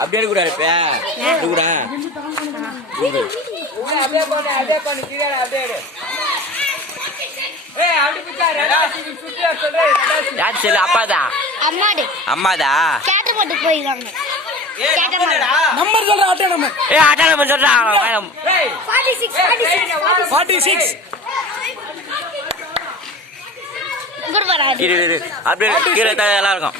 அப்படியே எடுக்கூடாது இப்ப எடுக்கூடா அப்படியே பண்ணு கீழே அப்படியே யாரு சரி அப்பாதா அம்மாதா போயிருக்காங்க நம்பர் சொல்ற ஆட்டோ நம்பர் ஆட்டோ நம்பர் சொல்றா மேடம் 46 இரு அப்படியே கீழே எல்லாம் இருக்கும்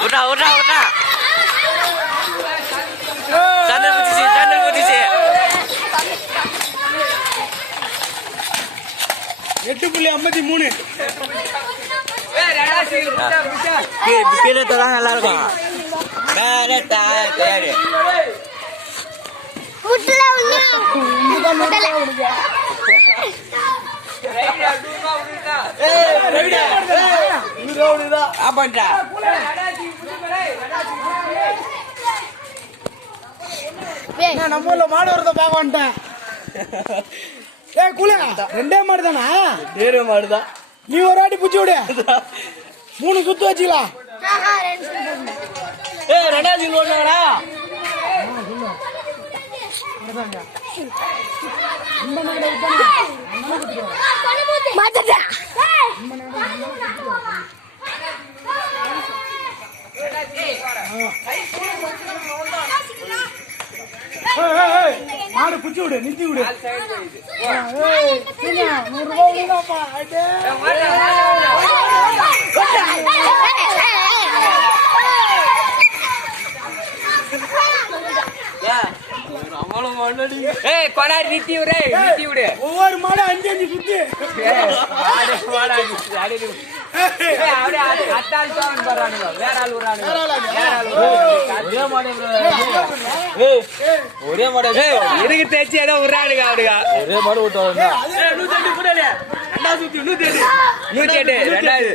விட்றா விட்றா விட்றா சண்டல் குதிச்சு 8.53 கீழே தான் நல்லா இருக்கும் மேலே தயாரி நம்ம ஊர்ல மாடு வரத பார்க்க வந்துட்டேன். ரெண்டே மாடு தானா? வேற மாடுதான். நீ ஒரு ஆட்டி புடிச்சு விடு 3 சுத்து வச்சுக்கலாம். ரெண்டாவது ஓடுனாடா மாடு புடிச்சு விடு நிறுத்தி விடு. 100 ஒவ்வொரு மாடு 5 சுத்தி ஒரே மாடு இருக்கு தேய்ச்சி ஏதோ விடுறானுங்க அவனுங்க ஒரே மாடு விட்டு 108 ரெண்டாவது